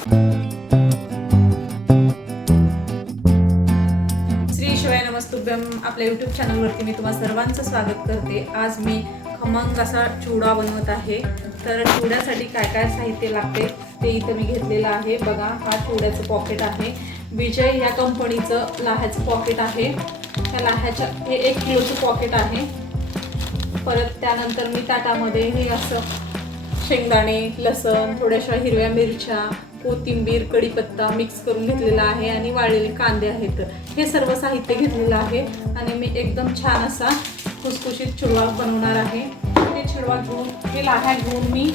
श्री शिवाय नमस्तुभ्यम आपल्या यूट्यूब चॅनलवरती मी तुम्हाला सर्वांचं स्वागत करते. आज मी खमंग असा चिवडा बनवत आहे. तर चिवड्यासाठी काय काय साहित्य लागते ते इथं मी घेतलेलं आहे. बघा हा चिवड्याचं पॉकेट आहे. विजय या कंपनीचं लाह्याचं पॉकेट आहे. त्या लाह्याच्या हे एक किलोचं पॉकेट आहे. परत त्यानंतर मी ताटामध्ये हे असं शेंगदाणे लसण थोड्याशा हिरव्या मिरच्या कोथिंबीर कढीपत्ता मिक्स करून घेतलेला आहे आणि वाळलेले कांदे आहेत. हे सर्व साहित्य घेतलेलं आहे आणि मी एकदम छान असा खुसखुशीत चिडवा बनवणार आहे. ते चिडवा घेऊन हे लाह्या घेऊन मी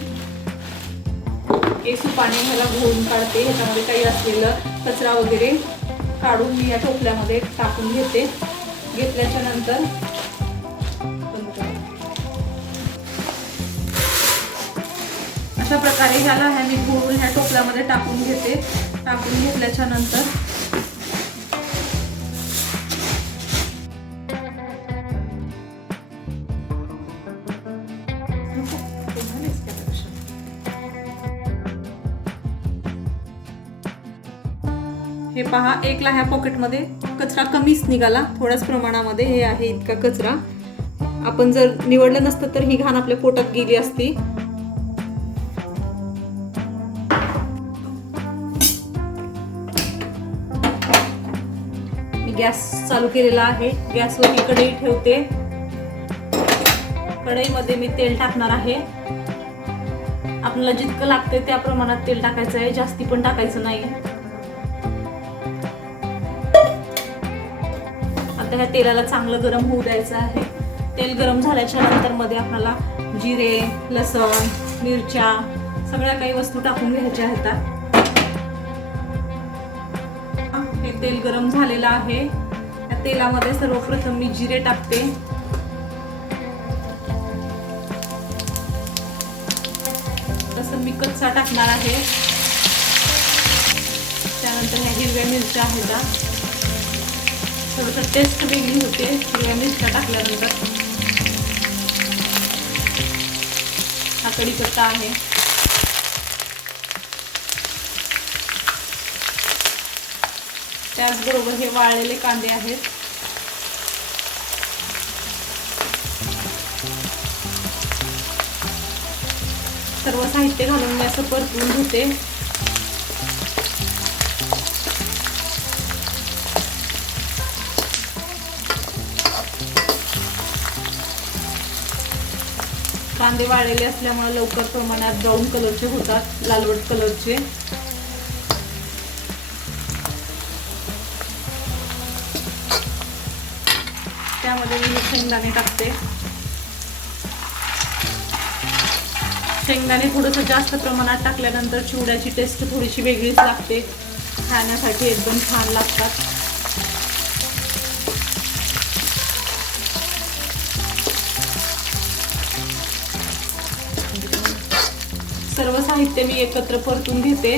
एसू पाणी ह्याला घोळून काढते. ह्याच्यामध्ये काही असलेलं कचरा वगैरे काढून मी या टोपल्यामध्ये टाकून घेते. घेतल्याच्या नंतर अशा प्रकारे ह्याला मी घोळून ह्या टोपल्यामध्ये टाकून घेते. टाकून घेतल्याच्या नंतर. हे पहा एक ह्या पॉकेटमध्ये कचरा कमीच निघाला. थोड्याच प्रमाणामध्ये हे आहे इतका कचरा. आपण जर निवडलं नसतं तर ही घाण आपल्या पोटात गेली असती. गॅस चालू केलेला आहे. गॅसवरती कढई ठेवते. कढईमध्ये मी तेल टाकणार आहे. आपल्याला जितकं लागतंय त्या प्रमाणात तेल टाकायचं आहे. जास्ती पण टाकायचं नाही. आता ह्या तेलाला चांगलं गरम होऊ द्यायचं आहे. तेल गरम झाल्याच्यानंतरमध्ये आपल्याला जिरे लसण मिरच्या सगळ्या काही वस्तू टाकून घ्यायच्या आहेत. हे तेल गरम झालेलं आहे. या तेलामध्ये सर्वप्रथम मी जिरे टाकते. तसं मी कच्चा टाकणार आहे. त्यानंतर ह्या हिरव्या मिरच्या आहेत. थोडंसं टेस्ट वेगळी होते. हिरव्या मिरच्या टाकल्यानंतर. हा कढीपत्ता आहे. त्याचबरोबर हे वाळलेले कांदे आहेत. सर्व साहित्य घालून मी असं परतून धुते कांदे वाळलेले असल्यामुळे लवकर प्रमाणात ब्राऊन कलरचे होतात लालवट कलरचे. त्यामध्ये मी शेंगदाणे टाकते. शेंगदाणे थोडंसं जास्त प्रमाणात टाकल्यानंतर चिवड्याची टेस्ट थोडीशी वेगळीच लागते. खाण्यासाठी एकदम छान लागतात. सर्व साहित्य मी एकत्र परतून घेते.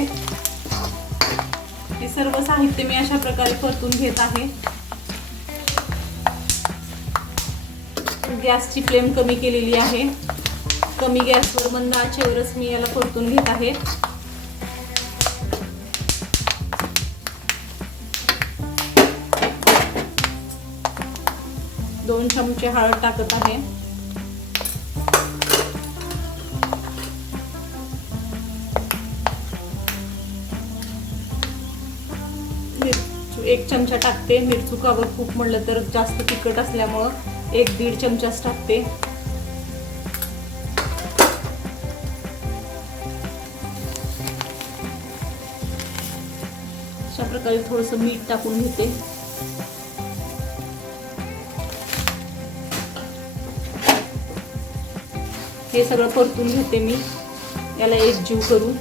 हे सर्व साहित्य मी अशा प्रकारे परतून घेत आहे. गॅसची फ्लेम कमी केलेली आहे. कमी गॅसवर मंद आचेवरच मी याला परतून घेत आहे. दोन चमचे हळद टाकत आहे. मिरचू एक चमचा टाकते. मिरचू कावर खूप म्हणलं तर जास्त तिखट असल्यामुळं एक दीड चमचाच टाकते. अशा प्रकारे थोडंसं मीठ टाकून घेते. हे सगळं परतून घेते मी. याला एक जीव करू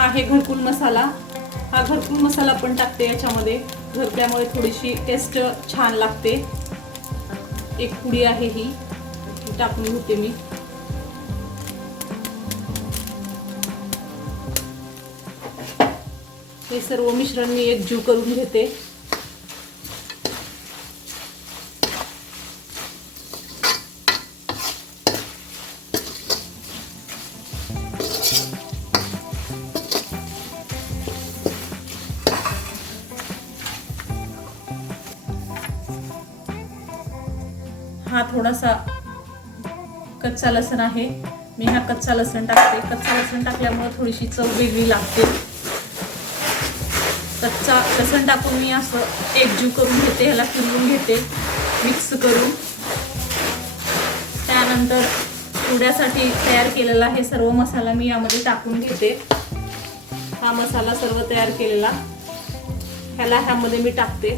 हा आहे घरकुल मसाला. हा घरकुल मसाला पण टाकते याच्यामध्ये. घरक्यामुळे थोडीशी टेस्ट छान लागते. एक पुडी आहे ही. टाकून घेते मी. हे सर्व मिश्रण मी एक जीव करून घेते. थोडासा कच्चा लसण आहे. मी हा कच्चा लसण टाकते. कच्चा लसण टाकल्यामुळे थोडीशी चव वेगळी लागते. कच्चा लसण टाकून मी असं एकजीव करून घेते ह्याला फिरवून घेते मिक्स करून. त्यानंतर पुड्यासाठी तयार केलेला हे सर्व मसाला मी यामध्ये टाकून घेते. हा मसाला सर्व तयार केलेला. ह्याला ह्यामध्ये मी टाकते.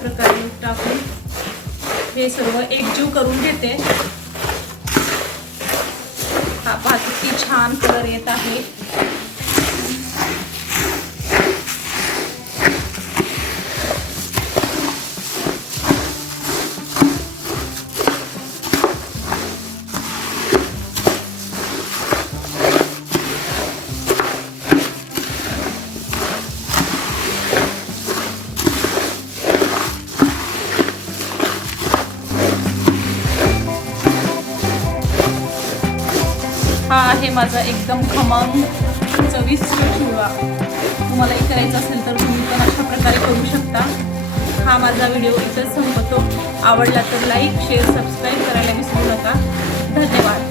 प्रकारे टाकून हे सर्व एकजीव करून घेते. हा पहा किती छान कलर येत आहे. माझा एकदम खमंग चविष्ट तुम्हाला हे करायचं असेल तर तुम्ही पण अशा प्रकारे करू शकता. हा माझा व्हिडिओ इथंच संपतो. आवडला तर लाईक शेअर सबस्क्राईब करायला विसरू नका. धन्यवाद.